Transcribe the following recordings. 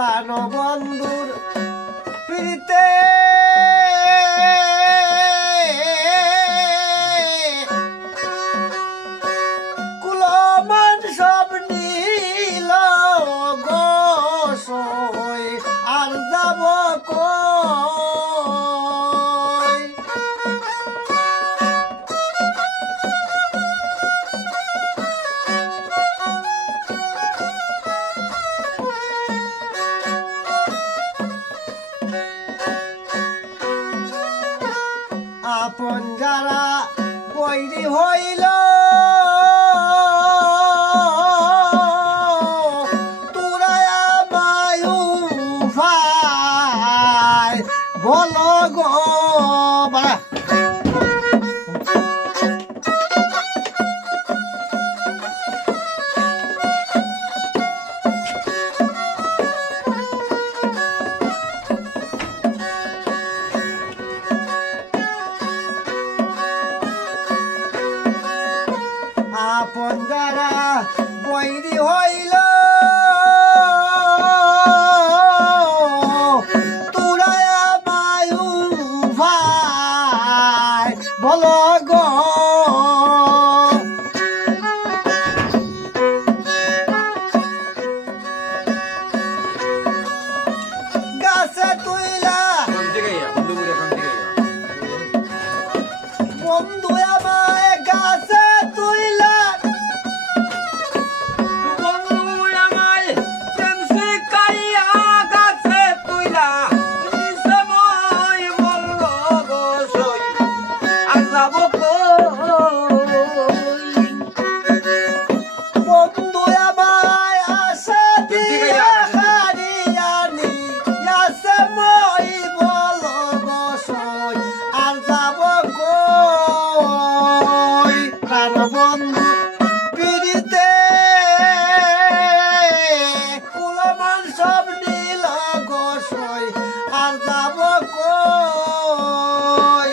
প্রাণবন্ধুর প্রীতে কুলমান সব নীল গোসই আর যাব কই আপন যারা বৈরী হইল তুরায়া মায়ু ভাই বলো গো বাড়া আপন যারা বৈরী হইল তুরায়া মায়ু ভাই বলো গো গাছে তুইলা বন্ধু আমায় গাছে তুইলা বন্ধু আমায় আশা দিয়া হারিয়ানি ইয়াসে মই বলো গোসই আর যাব কই প্রাণবন্ধু প্রীতে কুলমান সব নীল গোসই আর যাব কই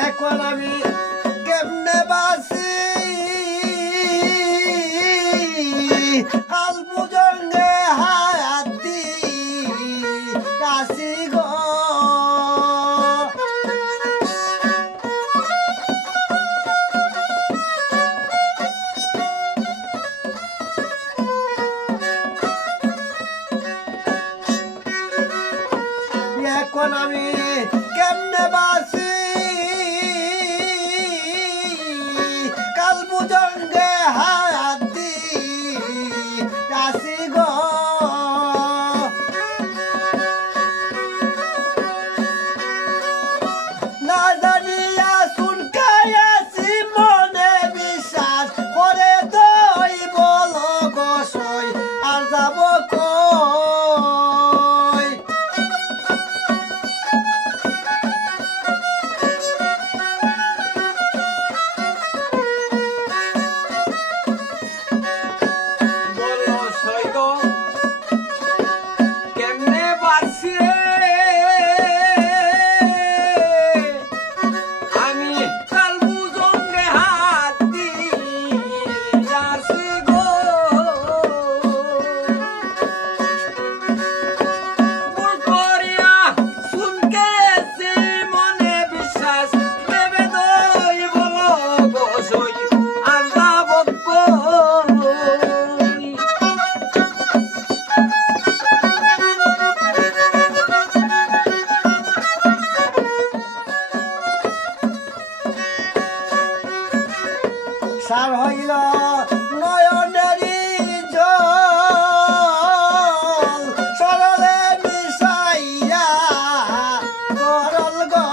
এখন আমি কেমনে বাসি হাল বুজঙ্গে হায়াতি আসি গো এখন আমি কেমনে বাসি কাল বুজঙ্গে হায়াতি আসি গো না জানিয়া শুনকাইয়াছি মনে বিশ্বাস করে দই বলো গোসই আর যাব কই সার হইল নয়নেরি জল সরলে মিশাইয়া করল গো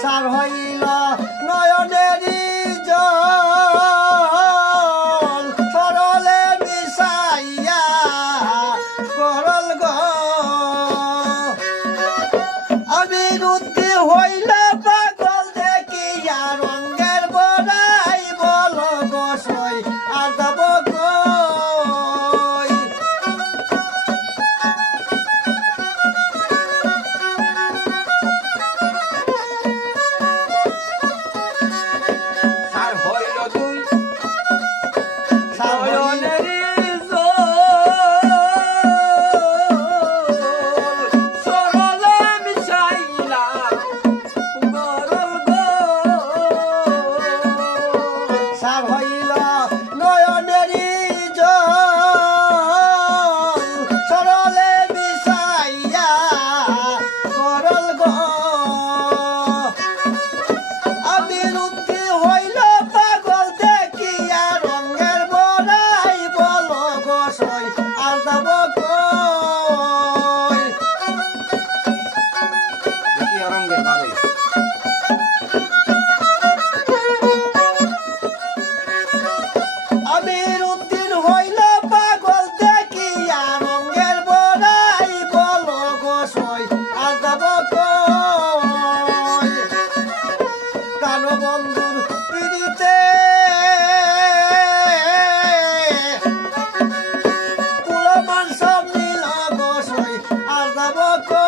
সার হইল নয়নেরি জল সরলে মিশাইয়া করল গো আমি রুদ্ধি হইল তব